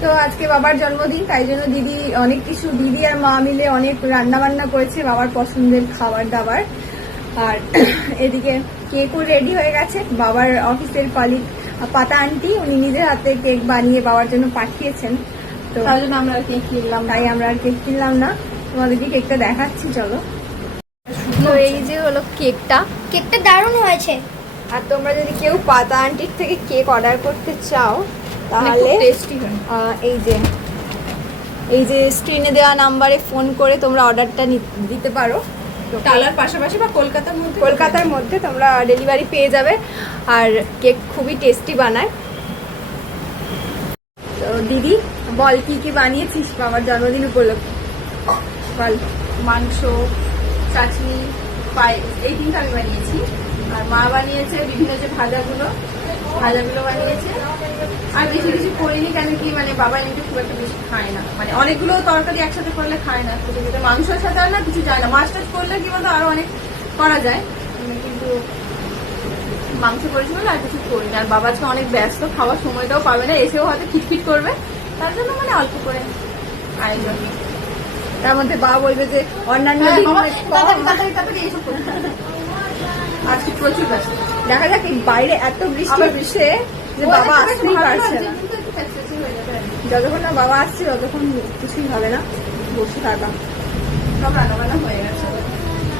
তো আজকে বাবার জন্মদিন, তাই জন্য দিদি অনেক কিছু, দিদি আর মা মিলে অনেক রান্না বান্না করেছে বাবার পছন্দের খাবার দাবার। আর এদিকে কেকও রেডি হয়ে গেছে। বাবার অফিসের কলিগ পাতা আন্টি, উনি নিজের হাতে কেক বানিয়ে বাবার জন্য পাঠিয়েছেন। তো তাই জন্য আমরা কেক কিনলাম, তাই আমরা আর কেক কিনলাম না। তোমাদেরকে কেকটা দেখাচ্ছি, চলো। তো এই যে হলো কেকটা, কেকটা দারুণ হয়েছে। আর তোমরা যদি কেউ পাতা আন্টির থেকে কেক অর্ডার করতে চাও তাহলে টেস্টি হয়। এই যে স্ক্রিনে দেওয়া নাম্বারে ফোন করে তোমরা অর্ডারটা দিতে পারো। টালার পাশাপাশি বা কলকাতার মধ্যে তোমরা ডেলিভারি পেয়ে যাবে। আর কেক খুবই টেস্টি বানায়। তো দিদি বল, কি কি বানিয়েছিস বাবার জন্মদিন উপলক্ষে বল। মাংস, চাটনি, পায়েস, এই তিনটা আমি বানিয়েছি। আর মা বানিয়েছে বিভিন্ন যে ভাজাগুলো বানিয়েছে। আর বেশি কিছু করিনি, কেন কি মানে বাবা এমনি খুব একটা বেশি খায় না, মানে অনেকগুলো তরকারি একসাথে করলে খায় না। মাংসের সাথে আর না কিছু যায় না। মাছ টাছ করলে কি বলতো আরো অনেক করা যায়, কিন্তু মাংস করেছি বলে আর কিছু করি না। আর বাবা আজকে অনেক ব্যস্ত, খাওয়ার সময়টাও পাবে না, এসেও হয়তো খিটখিট করবে, তার জন্য মানে অল্প করে আয়োজন। তার মধ্যে বাবা বলবে যে অন্যান্য আজকে প্রচুর ব্যস্ত। দেখা যাক, এই বাইরে এত বৃষ্টি হচ্ছে যে বাবা আসতেই পারছে না। যতক্ষণ না বাবা আসছে ততক্ষণ কিছুই হবে না, বসে থাকা। সব রান্নাবান্না হয়ে গেছে,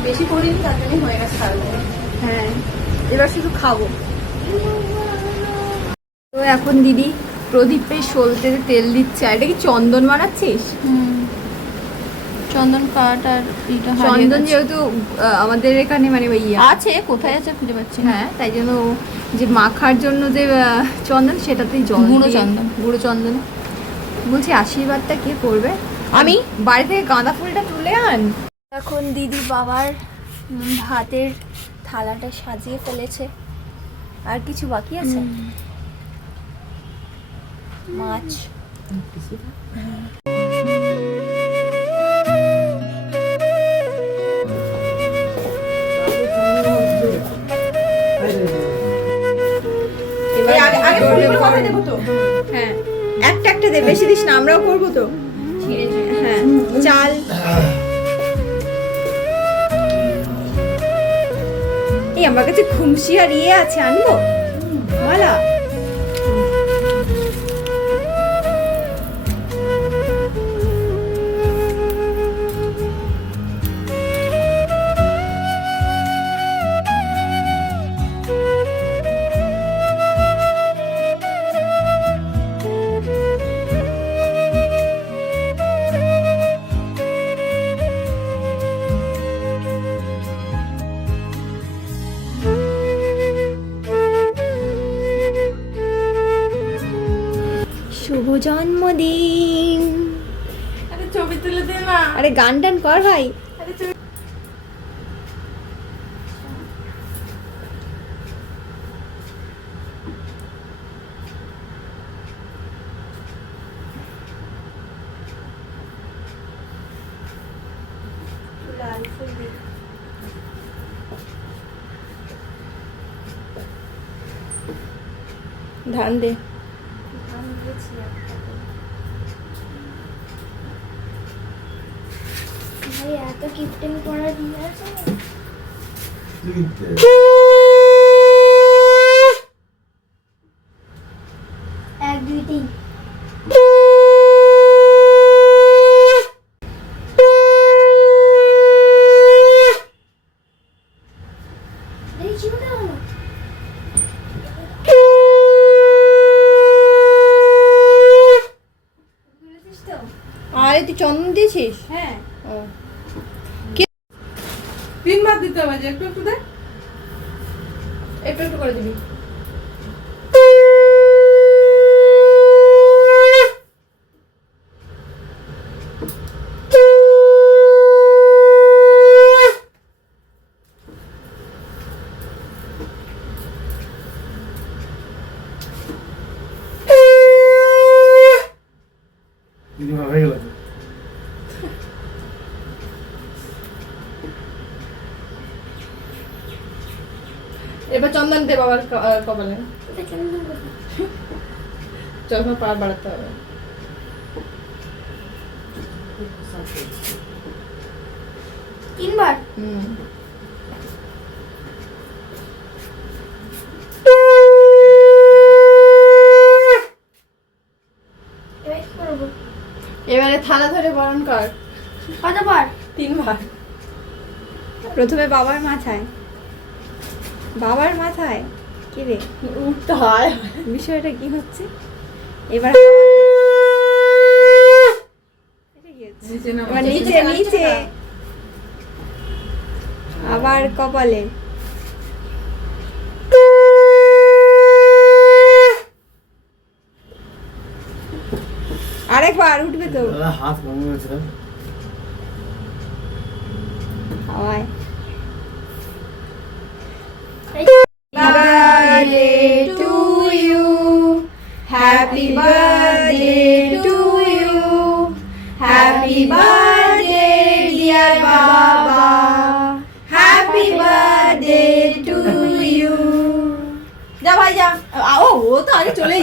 বেশি করিনি, তার জন্যই হয়ে গেছে তাড়াতাড়ি। হ্যাঁ, এবার শুধু খাবো। তো এখন দিদি প্রদীপে সলতে তেল দিচ্ছে। আর এটা কি চন্দন বানাচ্ছিস? চন্দন কাঠ আর চন্দন যেহেতু আমাদের এখানে মানে আছে, কোথায় আছে খুঁজে পাচ্ছি। হ্যাঁ, তাই জন্য যে মাখার জন্য যে চন্দন, সেটাতেই গুঁড়ো চন্দন। বলছি আশীর্বাদটা কে করবে? আমি। বাড়ি থেকে গাঁদা ফুলটা তুলে আন। এখন দিদি বাবার ভাতের থালাটা সাজিয়ে ফেলেছে। আর কিছু বাকি আছে? মাছ। হ্যাঁ, একটা একটা দে, বেশি দিস না, আমরাও করবো তো। হ্যাঁ, চাল। এই আমার কাছে খুমসি আর আছে, আনবো মালা। শুভ জন্মদিন। আরে ছবি তুলে দে না। আরে গান টান কর ভাই। ধান দে। এত গিফটিং করা দিয়ে আছে। 1 2 3। আরে তুই চন্দন দিয়েছিস? হ্যাঁ, ও, 3 বার দিতে হবে, একটু একটু দে, একটু একটু করে দিবি। এবার চন্দন দে বাবার কপালে। চল, পার বাড়াতে হবে। তিনবার এবার কি করবো? এবারে থালা ধরে বরণ কর। কতবার? 3 বার। প্রথমে বাবার মাথায়, বাবার মাথায় কি রে উঠতে হয়। বিষয়টা কি হচ্ছে এবার? এটা কি হচ্ছে? এবার নিচে নিচে আবার কপালে। আরেকবার উঠবে তো হাত ভাঙে গেছে। হাওয়ায়। birthday to you, happy birthday to you, happy birthday dear Baba, happy birthday to you. যা ভাই যা। ও তো আগে চলে